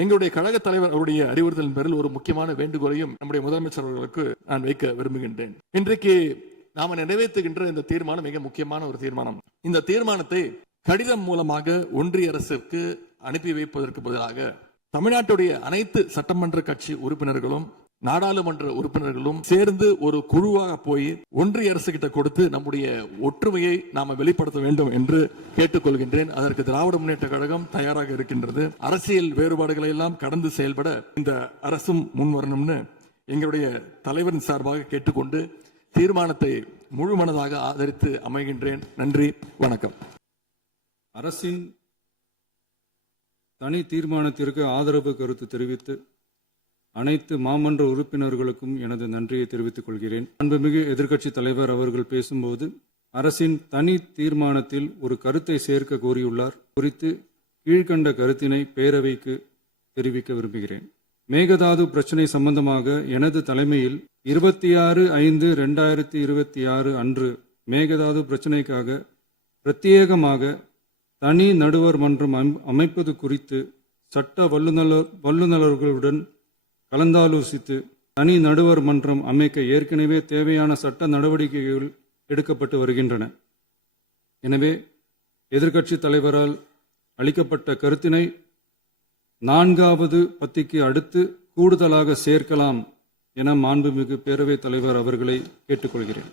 எங்களுடைய கழக தலைவர் அவருடைய அறிவுறுத்தலின் பேரில் ஒரு முக்கியமான வேண்டுகோளையும் நம்முடைய முதலமைச்சர் அவர்களுக்கு நான் வைக்க விரும்புகின்றேன். இன்றைக்கு நாம நிறைவேற்றுகின்ற இந்த தீர்மானம் மிக முக்கியமான ஒரு தீர்மானம். இந்த தீர்மானத்தை கடிதம் மூலமாக ஒன்றிய அரசிற்கு அனுப்பி வைப்பதற்கு பதிலாக தமிழ்நாட்டுடைய அனைத்து சட்டமன்ற கட்சி உறுப்பினர்களும் நாடாளுமன்ற உறுப்பினர்களும் சேர்ந்து ஒரு குழுவாக போய் ஒன்றிய அரசு கிட்ட கொடுத்து நம்முடைய ஒற்றுமையை நாம வெளிப்படுத்த வேண்டும் என்று கேட்டுக்கொள்கின்றேன். அதற்கு திராவிட முன்னேற்ற கழகம் தயாராக இருக்கின்றது. அரசியல் வேறுபாடுகளை எல்லாம் கடந்து செயல்பட இந்த அரசும் முன்வரணும்னு எங்களுடைய தலைவரின் சார்பாக கேட்டுக்கொண்டு தீர்மானத்தை முழுமனதாக ஆதரித்து அமைகின்றேன். நன்றி, வணக்கம். அரசின் தனி தீர்மானத்திற்கு ஆதரவு கருத்து தெரிவித்து அனைத்து மாமன்ற உறுப்பினர்களுக்கும் எனது நன்றியை தெரிவித்துக் கொள்கிறேன். அன்புமிகு எதிர்க்கட்சி தலைவர் அவர்கள் பேசும்போது அரசின் தனி தீர்மானத்தில் ஒரு கருத்தை சேர்க்க கோரியுள்ளார். குறித்து கீழ்கண்ட கருத்தினை பேரவைக்கு தெரிவிக்க விரும்புகிறேன். மேகதாது பிரச்சினை சம்பந்தமாக எனது தலைமையில் 26/5/2026 அன்று மேகதாது பிரச்சினைக்காக பிரத்யேகமாக தனி நடுவர் மன்றம் அமைப்பது குறித்து சட்ட வல்லுநர்களுடன் கலந்தாலோசித்து தனி நடுவர் மன்றம் அமைக்க ஏற்கனவே தேவையான சட்ட நடவடிக்கைகள் எடுக்கப்பட்டு வருகின்றன. எனவே எதிர்க்கட்சி தலைவரால் அளிக்கப்பட்ட கருத்தினை 4வது பத்திக்கு அடுத்து கூடுதலாக சேர்க்கலாம் என மாண்புமிகு பேரவைத் தலைவர் அவர்களை கேட்டுக்கொள்கிறேன்.